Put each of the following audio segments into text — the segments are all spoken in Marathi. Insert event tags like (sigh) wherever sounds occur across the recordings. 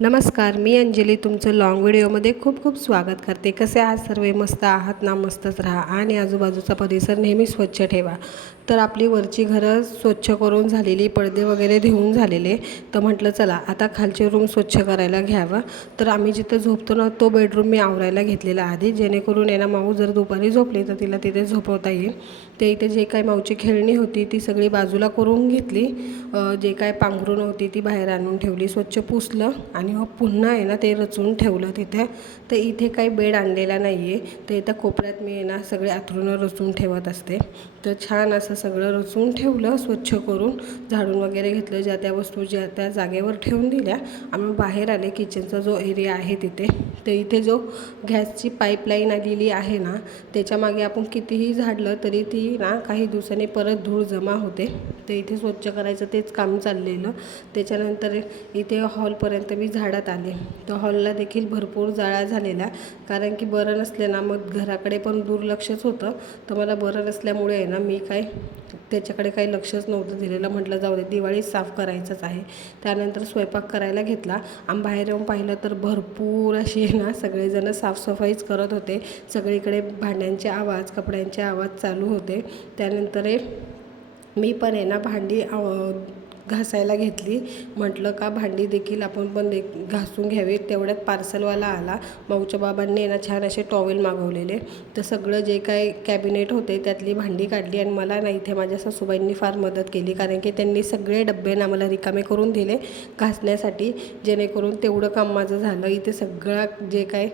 नमस्कार मी अंजली. तुमचं लाँग व्हिडिओमध्ये खूप खूप स्वागत करते. कसे आज सर्व मस्त आहात? ना मस्तच राहा. आणि आजूबाजूचा परिसर नेहमी स्वच्छ ठेवा. तर आपली वरची घरं स्वच्छ करून झालेली पडदे वगैरे धुवून झालेले. तर म्हटलं चला आता खालचे रूम स्वच्छ करायला घ्यावं. तर आम्ही जिथं झोपतो ना तो बेडरूम मी आवरायला घेतलेला आधी. जेणेकरून येणा माऊ जर दुपारी झोपली तर तिला तिथे झोपवता येईल. ते इथे जे काही माऊची खेळणी होती ती सगळी बाजूला करून घेतली. जे काय पांघरून होती ती बाहेर आणून ठेवली स्वच्छ पुसलं. आणि मग पुन्हा आहे ना ते रचून ठेवलं तिथे. तर इथे काही बेड आणलेला नाही आहे तर इथं कोपऱ्यात मी आहे ना सगळे आथरूनं रचून ठेवत असते. तर छान असं सगळं रचून ठेवलं स्वच्छ करून झाडून वगैरे घेतलं. ज्या त्या वस्तू ज्या त्या जागेवर ठेवून दिल्या. आम्ही बाहेर आले. किचनचा जो एरिया आहे तिथे. तर इथे जो गॅसची पाईपलाईन आलेली आहे ना त्याच्यामागे आपण कितीही झाडलं तरी ती ना काही दिवसांनी परत धूळ जमा होते. तर इथे स्वच्छ करायचं तेच काम चाललेलं. त्याच्यानंतर इथे हॉलपर्यंत मी झाडात आले. तर हॉलला देखील भरपूर जाळा झालेला. कारण की बरं नसले ना मग घराकडे पण दुर्लक्षच होतं. तर मला बरं नसल्यामुळे आहे ना मी काय त्याच्याकडे काही लक्षच नव्हतं दिलेलं. म्हटलं जाऊ दे दिवाळी साफ करायचंच आहे. त्यानंतर स्वयंपाक करायला घेतला. आणि बाहेर येऊन पाहिलं तर भरपूर अशी आहे (laughs) ना सगळेजण साफसफाईच करत होते. सगळीकडे भांड्यांचे आवाज कपड्यांचे आवाज चालू होते. त्यानंतर मी पण आहे ना भांडी आव- घासायला घेतली. म्हटलं का भांडी देखील आपण पण दे घासून घ्यावी तेवढ्यात पार्सलवाला आला. माऊच्या बाबांनी ना छान असे टॉवेल मागवलेले. तर सगळं जे काय कॅबिनेट होते त्यातली भांडी काढली आणि मला ना इथे माझ्या सासूबाईंनी फार मदत केली. कारण की त्यांनी सगळे डब्बे ना मला रिकामे करून दिले घासण्यासाठी. जेणेकरून तेवढं काम माझं झालं. इथे सगळा जे काय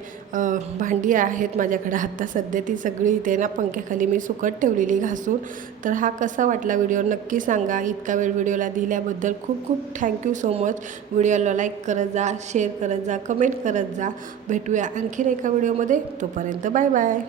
भांडी आहेत माझ्याकडे आत्ता सध्या ती सगळी इथे ना पंख्याखाली मी सुकट ठेवलेली घासून. तर हा कसा वाटला व्हिडिओ नक्की सांगा. इतका वेळ व्हिडिओला दिल्या केल्याबद्दल खूप खूप थँक्यू सो मच व्हिडिओला लाईक करत जा शेअर करत जा कमेंट करत जा. भेटूया आणखीन एका व्हिडिओमध्ये तोपर्यंत बाय बाय